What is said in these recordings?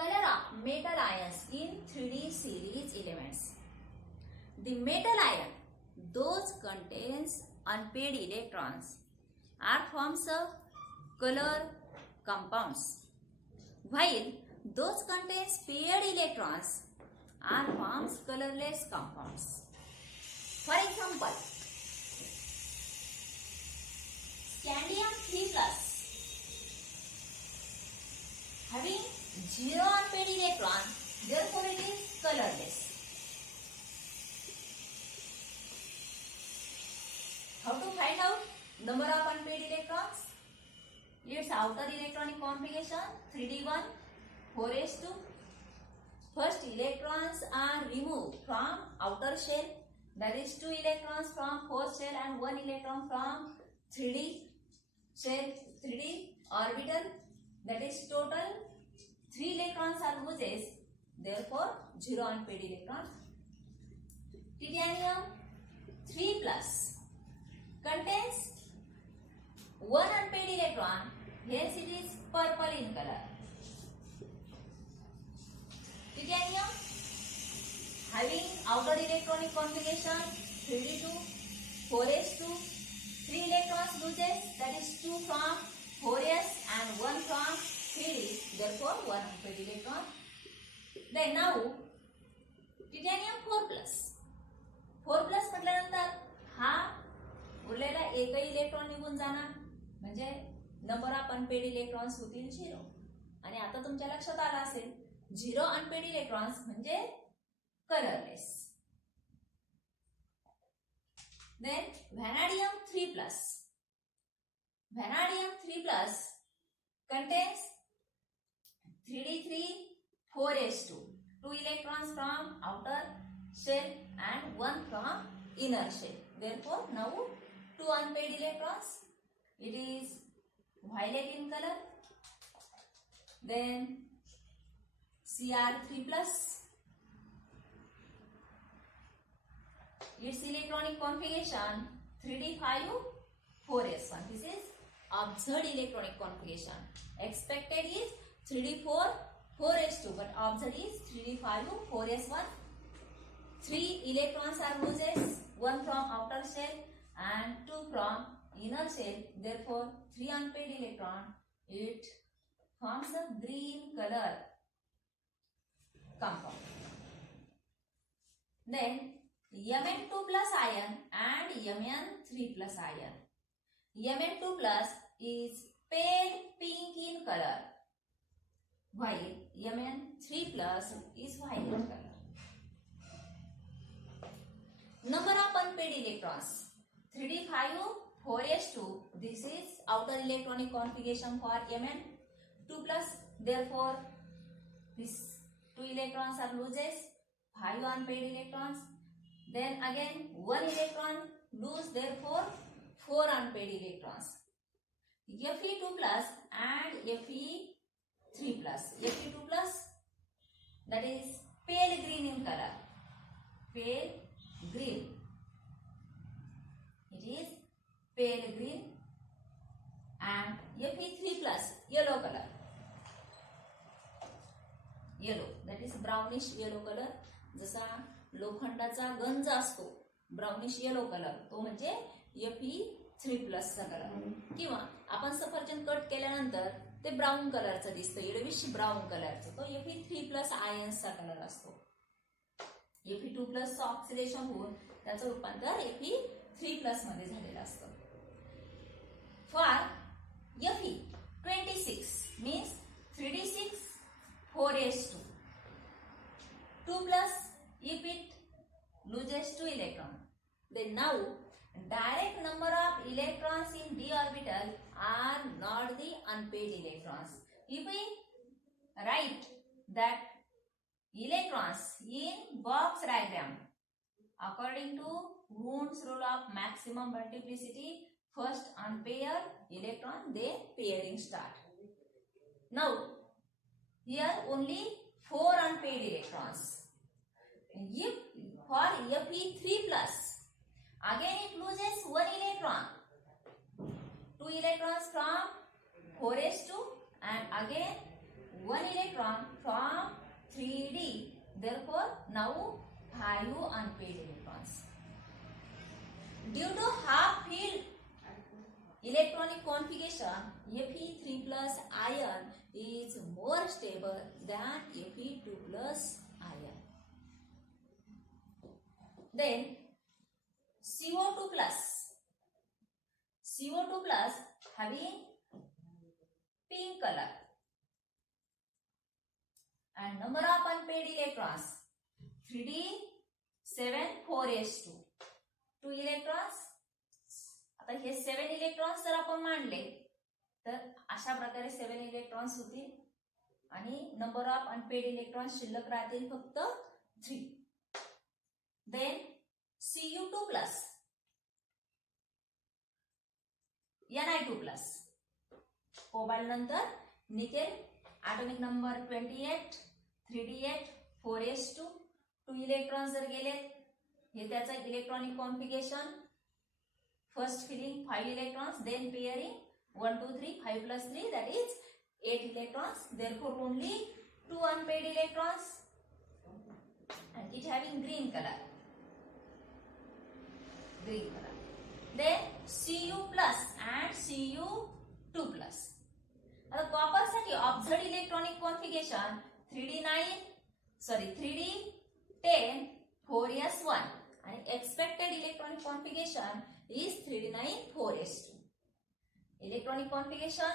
color of metal ions in 3D series elements. The metal ion, those contains unpaired electrons, are forms of color compounds, while those contains paired electrons are forms colorless compounds. For example, scandium 3+ having 0 unpaired electron, therefore it is colorless. How to find out number of unpaired electrons? Its outer electronic configuration 3d1 4s2. First electrons are removed from outer shell, that is 2 electrons from 4th shell and 1 electron from 3d shell, 3d orbital, that is total 3 electrons are loses, therefore 0 unpaired electron. Titanium 3+ contains 1 unpaired electron, hence it is purple in color. Titanium having outer electronic configuration 3d2 4s2, 3 electrons loses, that is 2 from 4s and 1 from 3d, therefore 1 unpaired electron. Then now titanium 4+ म्हटल्यानंतर हा उरलेला एकही electron निघून जाणार, म्हणजे number of unpaired electrons होतील 0. आणि आता तुमच्या लक्षात आला असेल 0 अनपेड इलेक्ट्रॉन्स म्हणजे colourless. Then व्हॅनाडियम 3+. Vanadium 3+ contains 3d3 4s2, 2 electrons from outer shell and 1 from inner shell. Therefore, now 2 unpaired electrons. It is violet in color. Then Cr3+. Its electronic configuration 3d5 4s1. This is observed electronic configuration. Expected is 3d4 4s2, but observed is 3d5 4s1. 3 electrons are loses, 1 from outer shell and 2 from inner shell. Therefore, 3 unpaired electron. It forms a green color compound. Then Mn2+ ion and Mn3+ ion. Mn2+ is pale pink in color, while Mn3+ is violet color. Number of unpaired electrons 3d5 4s2. This is outer electronic configuration for Mn2+. Therefore, these 2 electrons are loses, 5 unpaired electrons. Then again 1 electron lose, therefore 4 unpaired electrons. Fe2+ and Fe3+. Fe2+ that is pale green in color. Pale green. It is pale green. And Fe3+ yellow color. Yellow, that is brownish yellow color. जसा लोखंडाचा गंज असतो brownish yellow colour, तो म्हणजे Fe3+ चा colour. किंवा आपण सफरचंद cut केल्यानंतर ते ब्राऊन कलरचं दिसतं, येलोविश ब्राऊन कलरचं, तो Fe3+ आयन्सचा कलर असतो. Fe2+ चं ऑक्सिडेशन होऊन त्याचं रूपांतर Fe3+ मध्ये झालेलं असतं. For Fe26 means 3d6 4s2 2+, if it loses 2 electrons, then now direct number of electrons in d orbital are not the unpaired electrons. If we write that electrons in box diagram according to Wundt's rule of maximum multiplicity, first unpaired electron, then pairing start. Now here only 4 unpaired electrons. If for Fe3+, again it loses 1 electron, 2 electrons from 4s2 and again one electron from 3d. Therefore, now 5 unpaired electrons. Due to half field electronic configuration, Fe3 plus ion is more stable than Fe2 plus ion. Then CO2 plus having pink color and number of unpaired electrons 3d 7 4s2 2 electrons. आता हे 7 electrons जर आपण मांडले तर अशा प्रकारे 7 electrons होतील आणि number of unpaired electrons शिल्लक राहतील फक्त 3. Then Cu2 plus Ni2 plus cobalt नंतर nickel atomic number 28 3d8 4s2 2 electrons जर गेले हे त्याचं electronic configuration. First filling 5 electrons, then pairing 1, 2, 3, 5 plus 3, that is 8 electrons. Therefore, only 2 unpaired electrons, and it having green color. Green color. Then Cu plus and Cu2 plus. Now, copper साठी observed electronic configuration 3d10 4s1 and expected electronic configuration is 3d9 4s2. Electronic configuration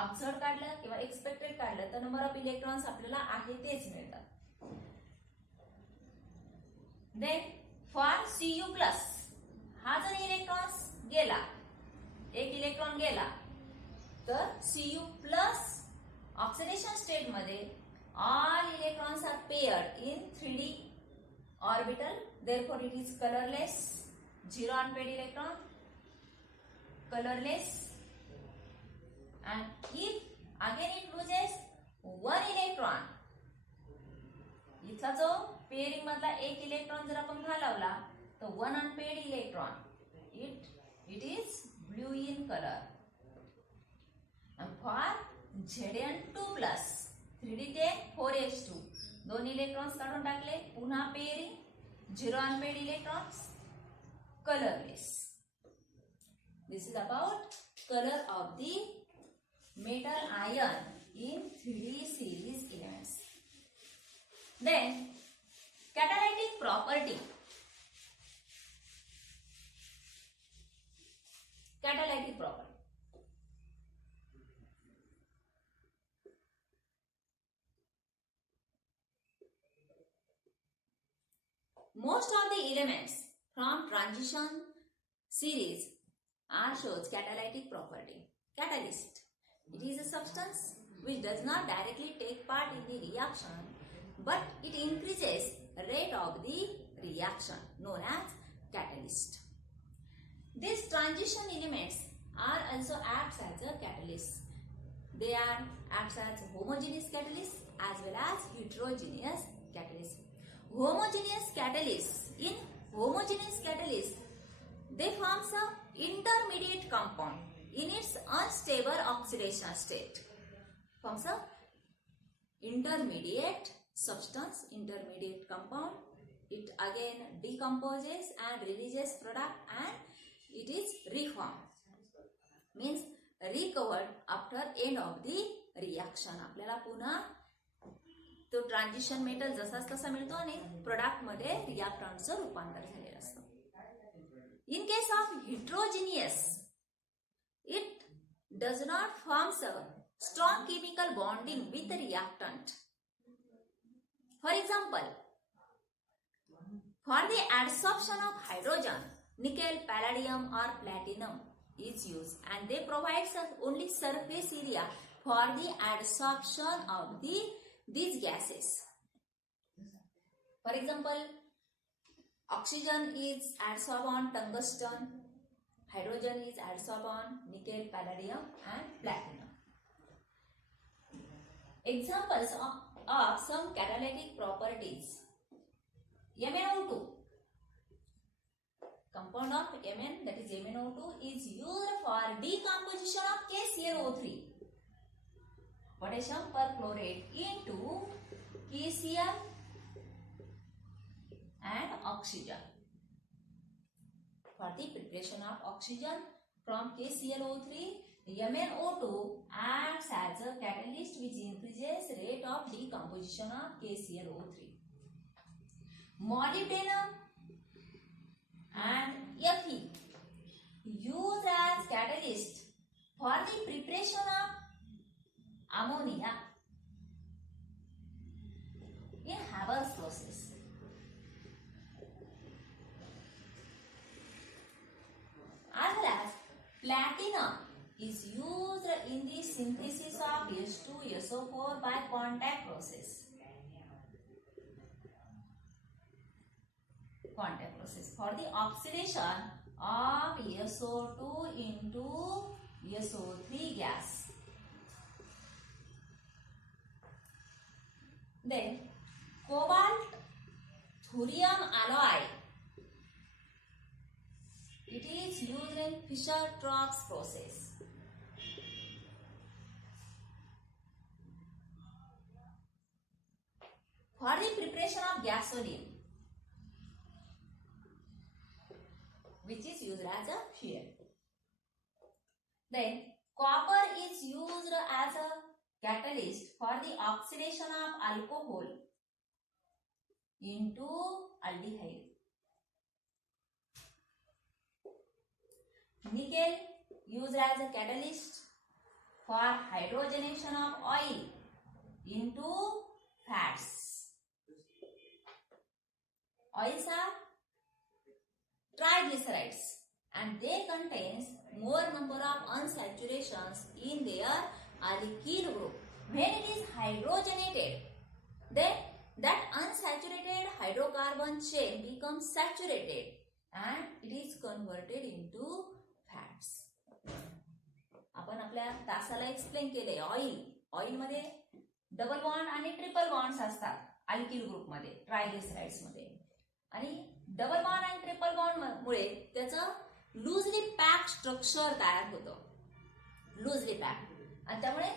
observe काढलं किंवा expected काढलं तर number of electrons आपल्याला आहे तेच मिळतात. Then for Cu plus हा जर इलेक्ट्रॉन्स गेला एक इलेक्ट्रॉन गेला तर Cu प्लस ऑक्सिडेशन स्टेट मध्ये all electrons are paired in 3d orbital. Therefore, it is colorless. 0 unpaired electron, colorless. And if again it loses 1 electron, इथला जो पेयरिंग मधला एक इलेक्ट्रॉन जर आपण घालवला तर 1 unpaired electron, it is blue in color. And for Zn2 plus 3d10 4s2 दोन electrons काढून टाकले पुन्हा pairing 0 unpaired electrons, colorless. This is about color of the metal ion in 3D series elements. Then catalytic property. Catalytic property. Most of the elements from transition series are shows catalytic property. Catalyst. It is a substance which does not directly take part in the reaction, but it increases rate of the reaction, known as catalyst. These transition elements are also acts as a catalyst. They are acts as homogeneous catalyst as well as heterogeneous catalyst. Homogeneous catalyst. In homogeneous catalyst, they forms a intermediate compound in its unstable oxidation state. Forms a intermediate substance, intermediate compound. It again decomposes and releases product, and it is reformed. Means recovered after end of the reaction. आपल्याला पुन्हा तो transition metal जसाच तसा मिळतो आणि product मध्ये रिएक्टंटचं रूपांतर झालेलं असतं. In case of heterogeneous it does not forms a strong chemical bonding with reactant. For example, for the adsorption of hydrogen, nickel, palladium or platinum is used and they provide only surface area for the adsorption of these gases. For example, oxygen is adsorbed on tungsten, hydrogen is adsorbed on nickel, palladium and platinum. Examples of some catalytic properties. MnO2. Compound of Mn, that is MnO2, is used for decomposition of KClO3. potassium perchlorate into KCl and oxygen. For the preparation of oxygen from KClO3, MnO2 acts as a catalyst which increases rate of decomposition of KClO3. Molybdenum and Fe used as catalyst for the preparation of ammonia in Haber's process. As well as platinum is used in the synthesis of H2SO4 by contact process. Contact process for the oxidation of SO2 into SO3 gas. Then cobalt thorium alloy. It is used in Fischer-Tropsch process. For the preparation of gasoline, which is used as a fuel. Then copper is used as a catalyst for the oxidation of alcohol into aldehyde. Nickel used as a catalyst for hydrogenation of oil into fats. Oils are triglycerides and they contains more number of unsaturations in their alkyl group. When it is hydrogenated, then that unsaturated hydrocarbon chain becomes saturated and it is converted into fats. आपण आपल्या तासाला explain केले oil मध्ये double bond आणि triple bonds असतात alkyl group मध्ये triglycerides मध्ये आणि डबल बॉन्ड आणि ट्रिपल बॉन्ड मुळे त्याचं लूजली पॅक स्ट्रक्चर तयार होतं लूजली पॅक आणि त्यामुळे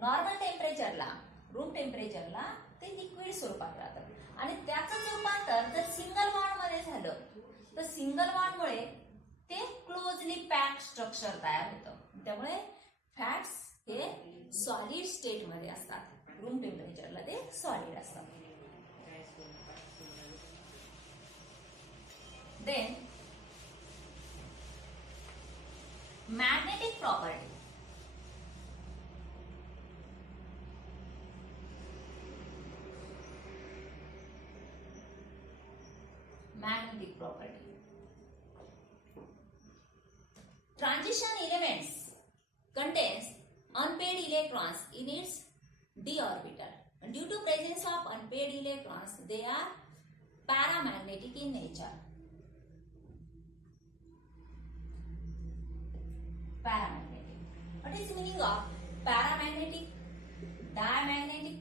नॉर्मल टेम्परेचरला रूम टेम्परेचरला ते लिक्विड स्वरूपात राहतं आणि त्याचं रूपांतर जर सिंगल बॉन्ड मध्ये झालं तर सिंगल बॉन्ड मुळे ते क्लोजली पॅक स्ट्रक्चर तयार होतं त्यामुळे फॅट्स हे सॉलिड स्टेट मध्ये असतात रूम टेम्परेचरला ते सॉलिड असतात. Then magnetic property. Magnetic property. Transition elements contains unpaired electrons in its d orbital. And due to presence of unpaired electrons, they are paramagnetic in nature. Paramagnetic. What is the meaning of paramagnetic, diamagnetic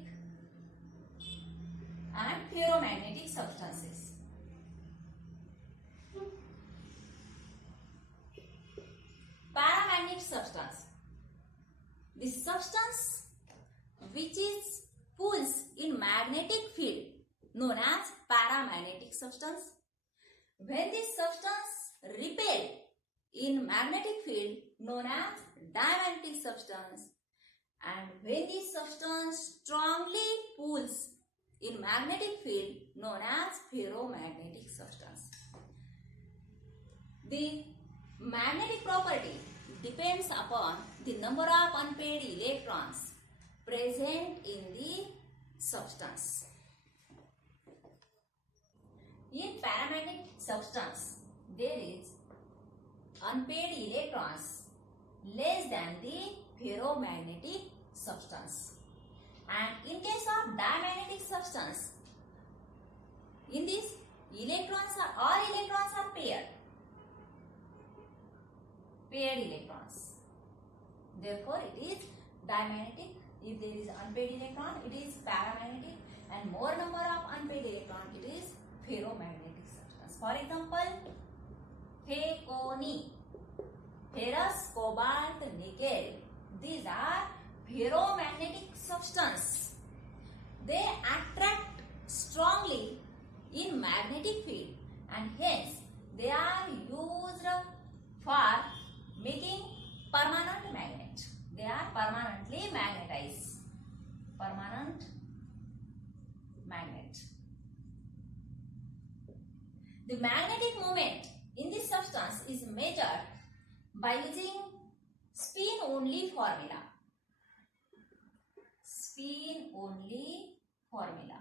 and ferromagnetic substances? Paramagnetic substance. The substance which is pulls in magnetic field known as paramagnetic substance. When this substance repel in magnetic field known as diamagnetic substance, and when this substance strongly pulls in magnetic field known as ferromagnetic substance. The magnetic property depends upon the number of unpaired electrons present in the substance. In paramagnetic substance, there is unpaired electrons less than the ferromagnetic substance. And in case of diamagnetic substance, in this all electrons are paired electrons. Therefore, it is diamagnetic. If there is unpaired electron, it is paramagnetic, and more number of unpaired electron, it is ferromagnetic substance. For example, Feconi, ferrous, cobalt, nickel. These are ferromagnetic substance. They attract strongly in magnetic field and hence they are used for making permanent magnet. They are permanently magnetized. Permanent magnet. The magnetic moment in this substance is measured by using spin only formula. Spin only formula.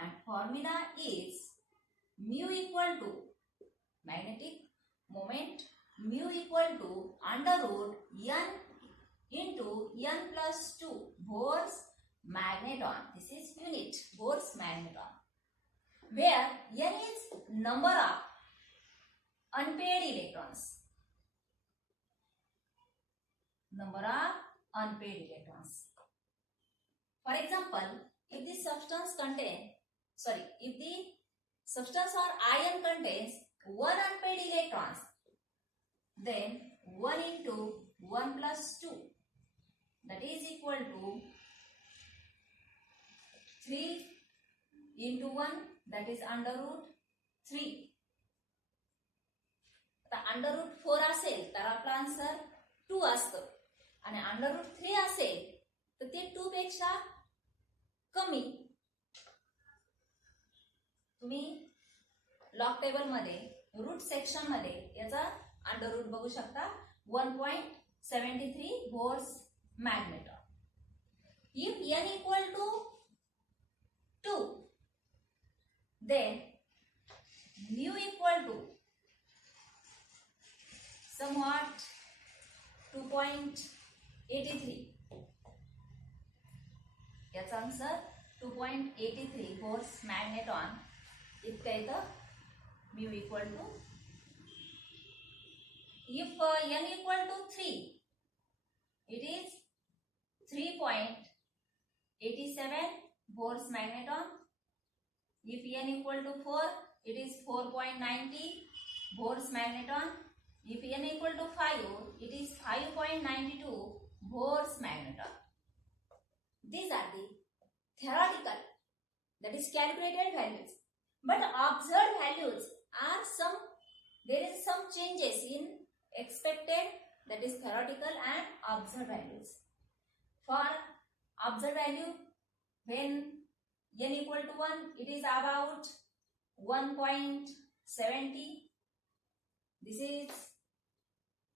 And formula is mu equal to magnetic moment, mu equal to under root n into n plus 2 Bohr's magneton. This is unit, Bohr's magneton, where n is number of unpaired electrons. Number of unpaired electrons. For example, if the substance or ion contains 1 unpaired electrons, then 1 into 1 plus 2, that is equal to 3 into 1, that is under root 3. आता under root 4 असेल तर आपला answer 2 असतं आणि under root 3 असेल तर ते 2 पेक्षा कमी. तुम्ही लॉग टेबल मध्ये रूट सेक्शन मध्ये याचा अंडर रूट बघू शकता. 1.73 Bohr's magneton. If n equal to 2, then mu equal to somewhat 2.83. याचा आन्सर 2.83 Bohr's magneton इतकं येतं. mu equal to, if n equal to 3, it is 3.87 Bohr's magneton. If n equal to 4, it is 4.90 Bohr's magneton. If n equal to 5, it is 5.92 Bohr's magneton. These are the theoretical, that is calculated values. But observed values are there is some changes in expected, that is theoretical and observed values. For observed value, when n equal to 1, it is about 1.70. This is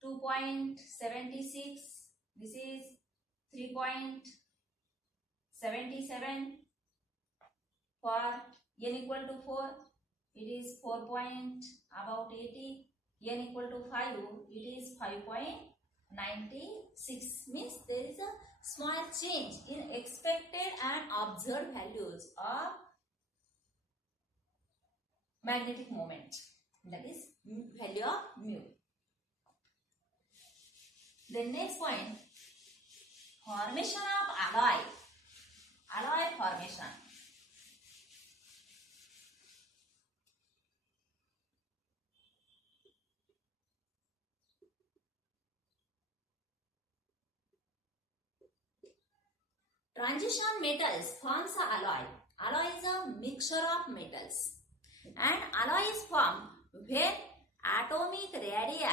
2.76. This is 3.77. For n equal to 4, it is 4.80. n equal to 5, it is 5.96. Means there is a small change in expected and observed values of magnetic moment, that is value of mu. The next point, formation of alloy formation. Transition metals forms a alloy. Alloy is a mixture of metals, and alloy is formed when atomic radii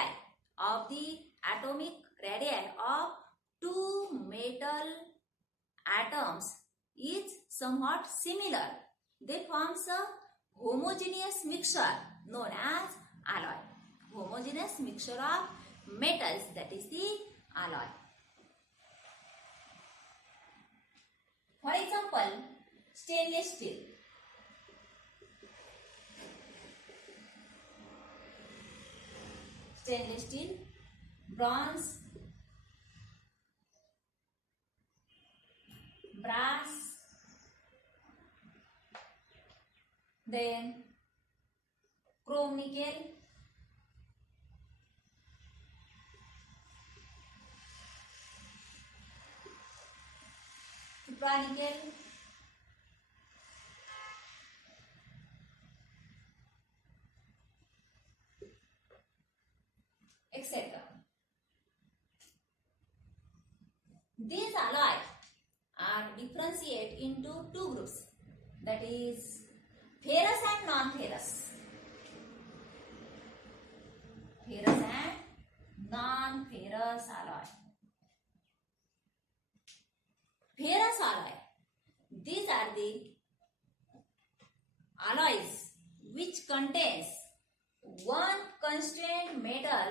of two metal atoms is somewhat similar. They forms a homogeneous mixture known as alloy. Homogeneous mixture of metals, that is the alloy. For example, stainless steel. Stainless steel, bronze, brass, then chrome nickel, cupra nickel, etc. differentiate into two groups, that is ferrous and non-ferrous. Ferrous and non-ferrous alloy. Ferrous alloy. These are the alloys which contains one constant metal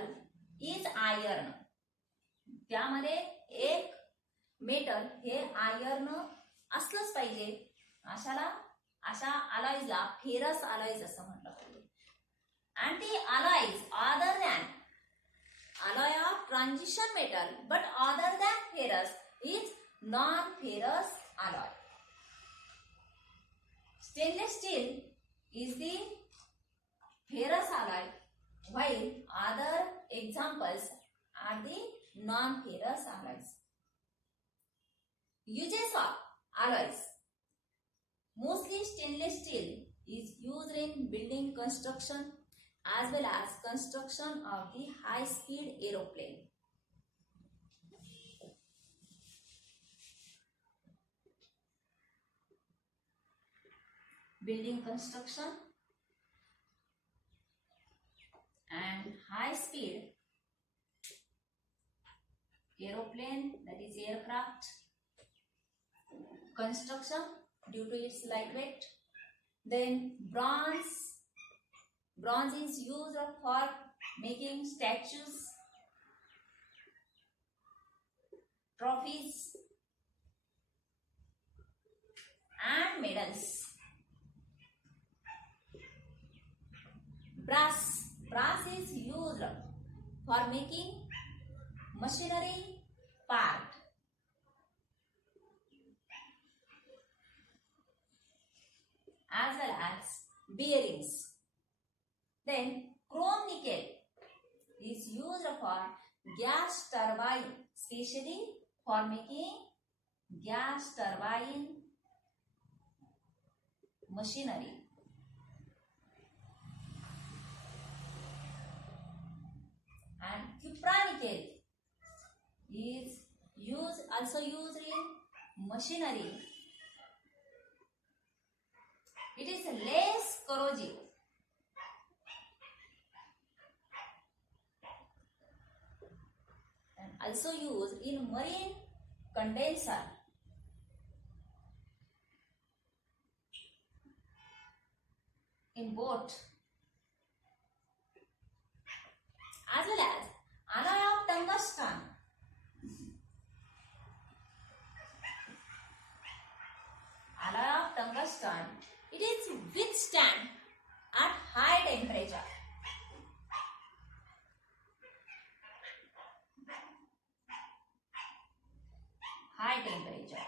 is iron. त्यामध्ये एक metal हे iron असलंच पाहिजे. अशा अलॉयजला ferrous alloys असं म्हटलं पाहिजे. And the alloys other than alloy of transition metal but other than ferrous is non-ferrous alloy. Stainless steel is the ferrous alloy, while other examples are the non-ferrous alloys. Uses of alloys. Mostly stainless steel is used in building construction as well as construction of the high-speed aeroplane. Building construction and high-speed aeroplane, that is aircraft construction due to its lightweight. Then bronze is used for making statues, trophies and medals. Brass is used for making machinery part. As well as bearings. Then chrome nickel is used for gas turbine, especially for making gas turbine machinery. And cupronickel is also used in machinery. It is less corrosive. And also used in marine condenser. In boat. As well as alloy of tungsten. Alloy of tungsten. It is withstand at high temperature. High temperature.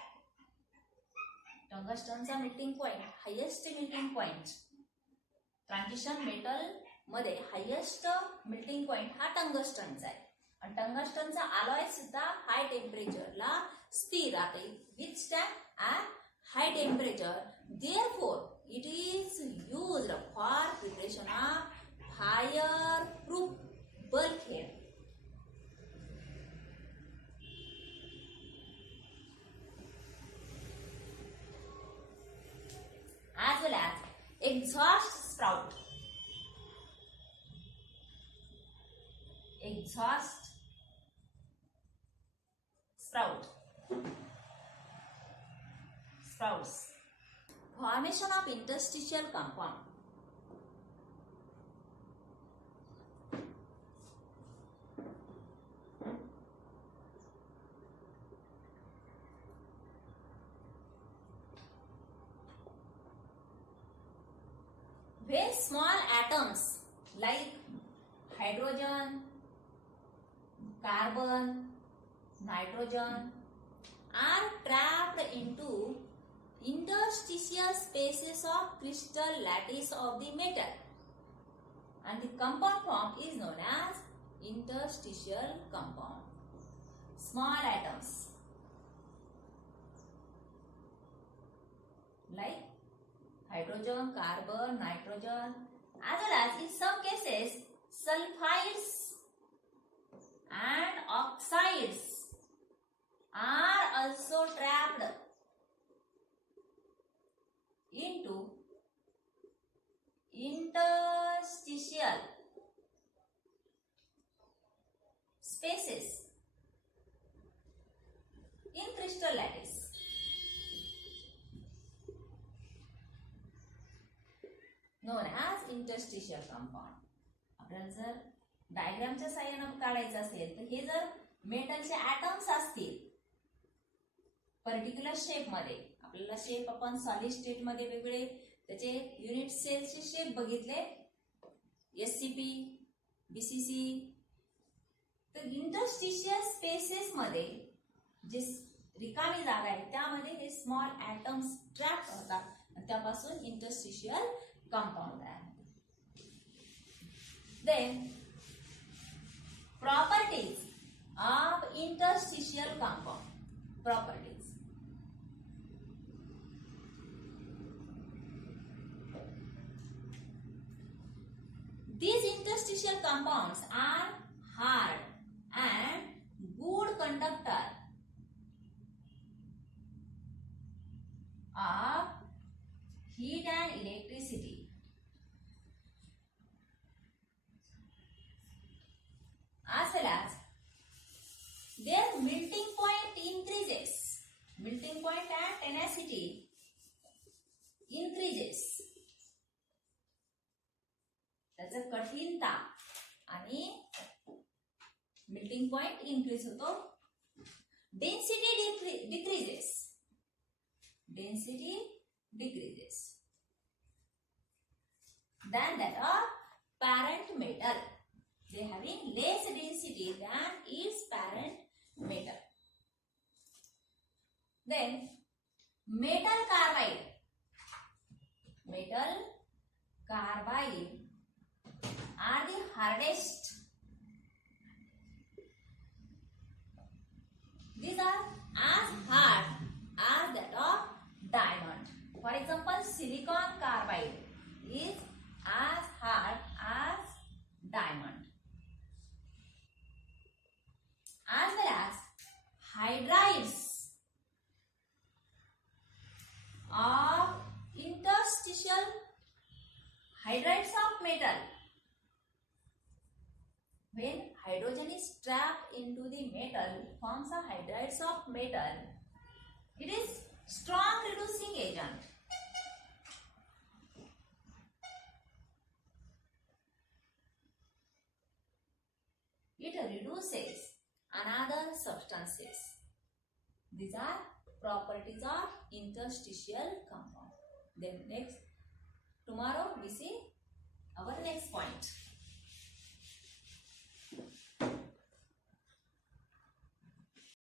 Tungstenचा melting point, highest melting point. Transition metal मध्ये highest melting point हा टंगस्टनचा आहे. आणि टंगस्टनचा alloy सुद्धा हाय टेम्परेचरला स्थिर राहते. withstand at high temperature. Therefore, it is used for preparation of fireproof bulkhead. As well as exhaust sprout. Exhaust sprout. Sprouts. Formation of interstitial compound. Where small atoms like hydrogen, carbon, nitrogen are trapped into interstitial spaces of crystal lattice of the metal, and the compound form is known as interstitial compound. Small atoms like hydrogen, carbon, nitrogen, as well as in some cases sulfides and oxides are also trapped known as interstitial compound. आपल्याला जर डायग्रामच्या साहाय्याने काढायचं असेल तर हे जर मेटलचे atoms असतील particular shape मध्ये, आपल्याला शेप आपण सॉलिड स्टेट मध्ये वेगळे त्याचे युनिट सेलचे शेप बघितले, एससीपी, बीसीसी. तर इंटरस्टिशियल स्पेसेस मध्ये जे रिकामी जागा आहे त्यामध्ये हे स्मॉल ॲटम्स ट्रॅप होतात आणि त्यापासून इंटरस्टिशियल कंपाउंड तयार होते. Then properties of interstitial compound. Properties. These interstitial compounds are hard and good conductor of heat and electricity. As well as their melting point increases. Melting point and tenacity increases. त्याचं कठीणता आणि melting point increase होतो. Density decreases. Density decreases than that of parent metal. They having less density than its parent metal. Then metal carbide. Metal carbide are the hardest. These are as hard as that of diamond. For example, silicon carbide is as hard as diamond. As well as hydrides of interstitial hydrides of metal. When hydrogen is trapped into the metal, forms a hydrides of metal. It is strong reducing agent. It reduces another substances. These are properties of interstitial compound. Then next, tomorrow we see